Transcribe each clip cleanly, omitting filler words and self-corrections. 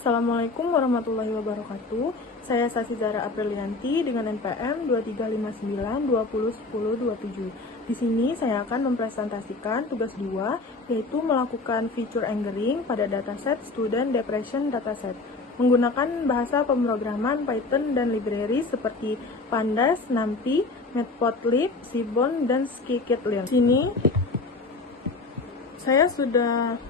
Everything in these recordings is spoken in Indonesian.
Assalamualaikum warahmatullahi wabarakatuh. Saya Sasi Zara Aprilianti dengan NPM 2359201027. Di sini saya akan mempresentasikan tugas 2, yaitu melakukan feature anchoring pada dataset Student Depression Dataset menggunakan bahasa pemrograman Python dan library seperti Pandas, NumPy, Matplotlib, Seaborn, dan Scikit-learn. Di sini saya sudah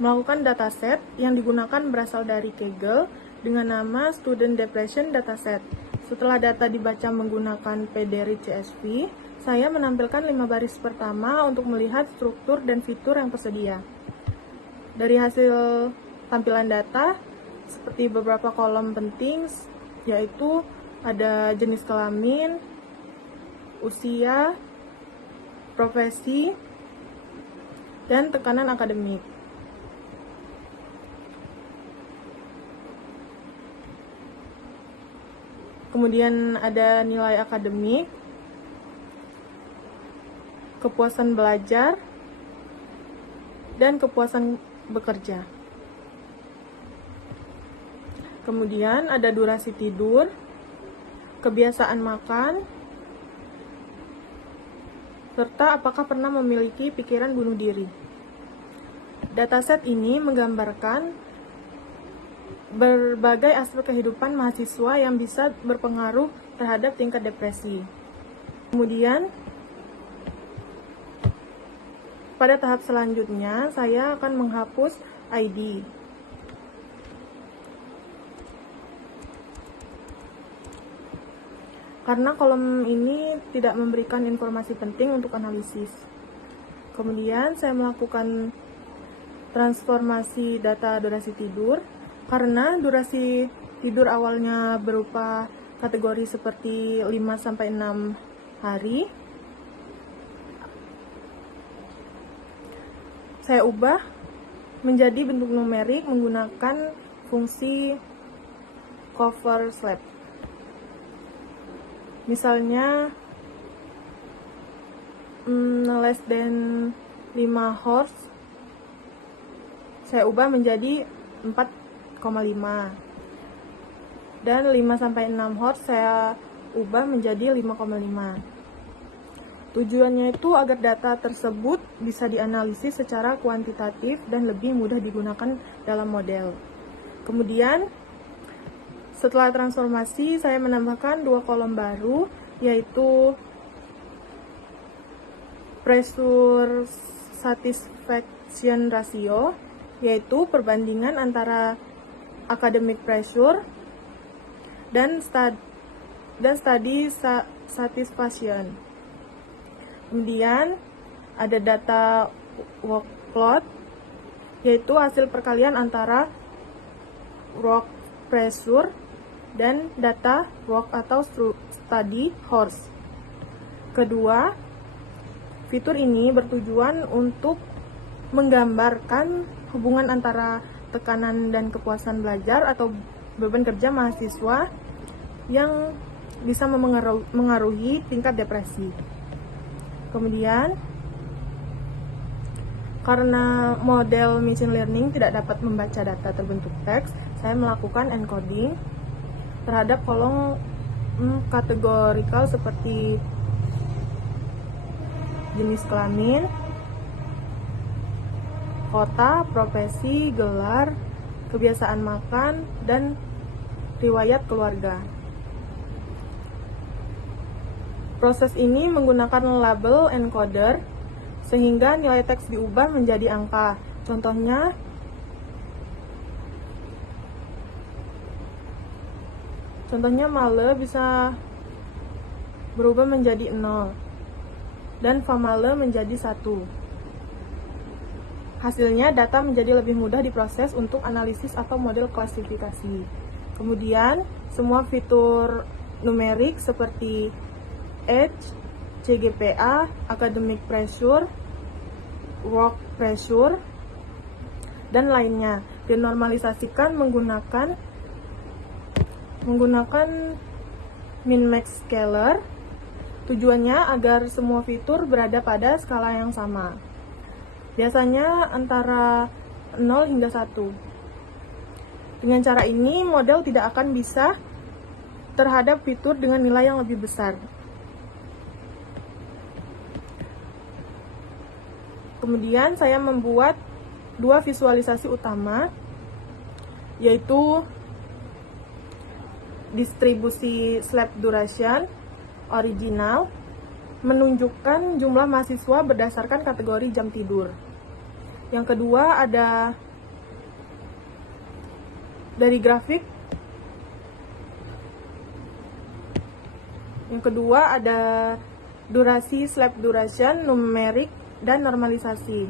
melakukan dataset yang digunakan berasal dari Kaggle dengan nama Student Depression Dataset. Setelah data dibaca menggunakan pdread CSV, saya menampilkan 5 baris pertama untuk melihat struktur dan fitur yang tersedia. Dari hasil tampilan data, seperti beberapa kolom penting, yaitu ada jenis kelamin, usia, profesi, dan tekanan akademik. Kemudian ada nilai akademik, kepuasan belajar, dan kepuasan bekerja. Kemudian ada durasi tidur, kebiasaan makan, serta apakah pernah memiliki pikiran bunuh diri. Dataset ini menggambarkan berbagai aspek kehidupan mahasiswa yang bisa berpengaruh terhadap tingkat depresi. Kemudian, pada tahap selanjutnya, saya akan menghapus ID. Karena kolom ini tidak memberikan informasi penting untuk analisis. Kemudian, saya melakukan transformasi data durasi tidur. Karena durasi tidur awalnya berupa kategori seperti 5-6 hari, saya ubah menjadi bentuk numerik menggunakan fungsi cover slab. Misalnya, less than 5 horse, saya ubah menjadi 4,5, dan 5-6 horse saya ubah menjadi 5,5. Tujuannya itu agar data tersebut bisa dianalisis secara kuantitatif dan lebih mudah digunakan dalam model. Kemudian, setelah transformasi, saya menambahkan 2 kolom baru, yaitu pressure satisfaction ratio, yaitu perbandingan antara academic pressure dan study satisfaction. Kemudian ada data workload, yaitu hasil perkalian antara work pressure dan data work atau study hours. Kedua, fitur ini bertujuan untuk menggambarkan hubungan antara tekanan dan kepuasan belajar atau beban kerja mahasiswa yang bisa mengaruhi tingkat depresi. Kemudian, karena model machine learning tidak dapat membaca data terbentuk teks, saya melakukan encoding terhadap kolom kategorikal seperti jenis kelamin, kota, profesi, gelar, kebiasaan makan, dan riwayat keluarga. Proses ini menggunakan label encoder sehingga nilai teks diubah menjadi angka. Contohnya, male bisa berubah menjadi 0 dan famale menjadi 1. Hasilnya, data menjadi lebih mudah diproses untuk analisis atau model klasifikasi. Kemudian, semua fitur numerik seperti age, CGPA, academic pressure, work pressure, dan lainnya dinormalisasikan menggunakan min-max scaler. Tujuannya agar semua fitur berada pada skala yang sama. Biasanya antara 0 hingga 1. Dengan cara ini, model tidak akan bisa terhadap fitur dengan nilai yang lebih besar. Kemudian saya membuat dua visualisasi utama, yaitu distribusi slab duration original menunjukkan jumlah mahasiswa berdasarkan kategori jam tidur. Yang kedua ada dari grafik. Yang kedua ada durasi slab duration, numerik, dan normalisasi.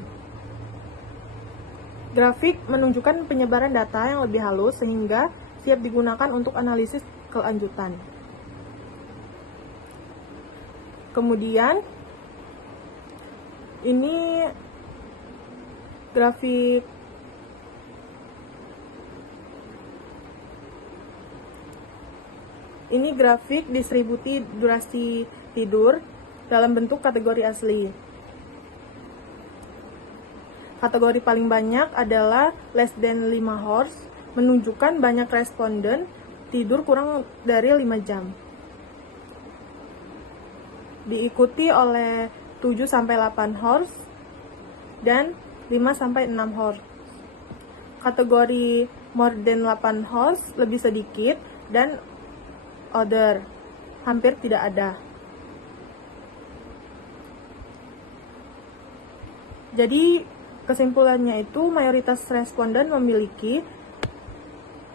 Grafik menunjukkan penyebaran data yang lebih halus sehingga siap digunakan untuk analisis kelanjutan. Kemudian ini grafik distribusi durasi tidur dalam bentuk kategori asli. Kategori paling banyak adalah less than 5 hours, menunjukkan banyak responden tidur kurang dari 5 jam. Diikuti oleh 7-8 hours dan 5-6 hours. Kategori more than 8 hours lebih sedikit dan other hampir tidak ada. Jadi kesimpulannya itu mayoritas responden memiliki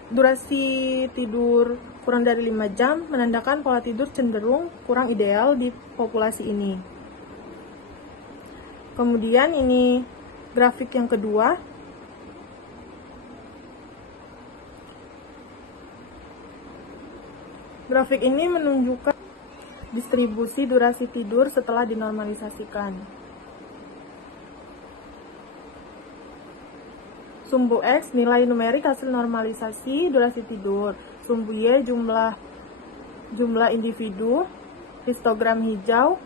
durasi tidur kurang dari 5 jam, menandakan pola tidur cenderung kurang ideal di populasi ini. Kemudian ini grafik yang kedua. Grafik ini menunjukkan distribusi durasi tidur setelah dinormalisasikan. Sumbu X nilai numerik hasil normalisasi durasi tidur. Sumbu Y jumlah individu. Histogram hijau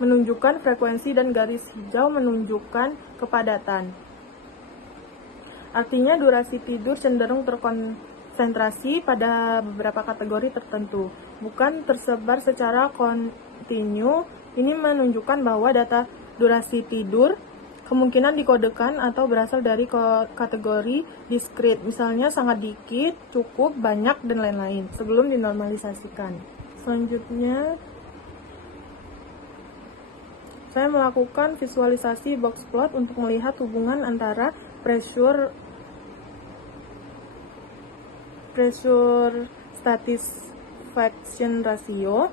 menunjukkan frekuensi dan garis hijau menunjukkan kepadatan. Artinya durasi tidur cenderung terkonsentrasi pada beberapa kategori tertentu, bukan tersebar secara kontinu. Ini menunjukkan bahwa data durasi tidur kemungkinan dikodekan atau berasal dari kategori diskrit, misalnya sangat dikit, cukup, banyak, dan lain-lain, sebelum dinormalisasikan. Selanjutnya, saya melakukan visualisasi box plot untuk melihat hubungan antara pressure satisfaction ratio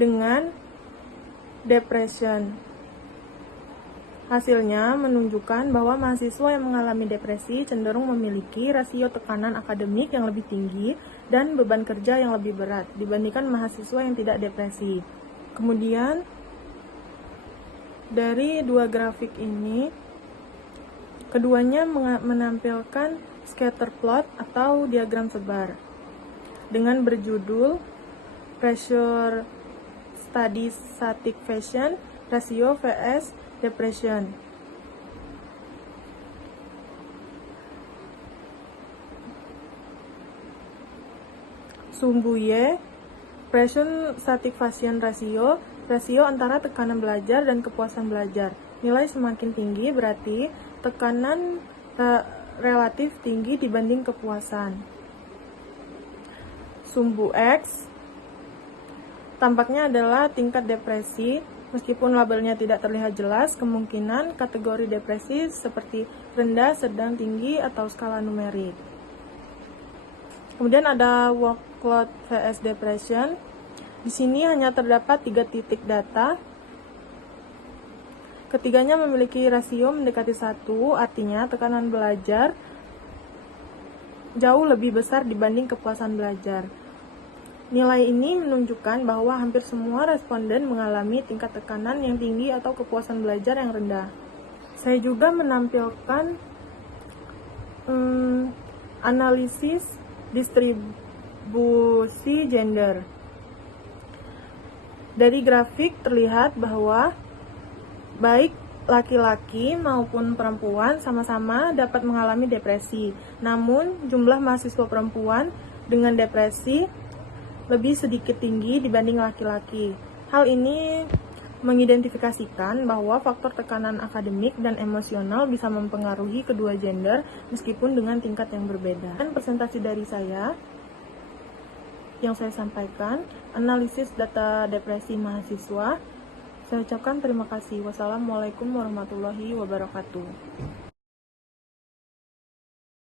dengan depression. Hasilnya menunjukkan bahwa mahasiswa yang mengalami depresi cenderung memiliki rasio tekanan akademik yang lebih tinggi dan beban kerja yang lebih berat dibandingkan mahasiswa yang tidak depresi. Kemudian, dari dua grafik ini, keduanya menampilkan scatter plot atau diagram sebar dengan berjudul Pressure Study Satisfaction Ratio vs Depression. Sumbu Y, Pressure Satisfaction Ratio, rasio antara tekanan belajar dan kepuasan belajar. Nilai semakin tinggi berarti tekanan relatif tinggi dibanding kepuasan. Sumbu X tampaknya adalah tingkat depresi. Meskipun labelnya tidak terlihat jelas, kemungkinan kategori depresi seperti rendah, sedang, tinggi, atau skala numerik. Kemudian ada workload vs depression. Di sini hanya terdapat 3 titik data. Ketiganya memiliki rasio mendekati 1, artinya tekanan belajar jauh lebih besar dibanding kepuasan belajar. Nilai ini menunjukkan bahwa hampir semua responden mengalami tingkat tekanan yang tinggi atau kepuasan belajar yang rendah. Saya juga menampilkan analisis distribusi gender. Dari grafik terlihat bahwa baik laki-laki maupun perempuan sama-sama dapat mengalami depresi. Namun, jumlah mahasiswa perempuan dengan depresi lebih sedikit tinggi dibanding laki-laki. Hal ini mengidentifikasikan bahwa faktor tekanan akademik dan emosional bisa mempengaruhi kedua gender meskipun dengan tingkat yang berbeda. Dan presentasi dari saya yang saya sampaikan, analisis data depresi mahasiswa. Saya ucapkan terima kasih. Wassalamualaikum warahmatullahi wabarakatuh.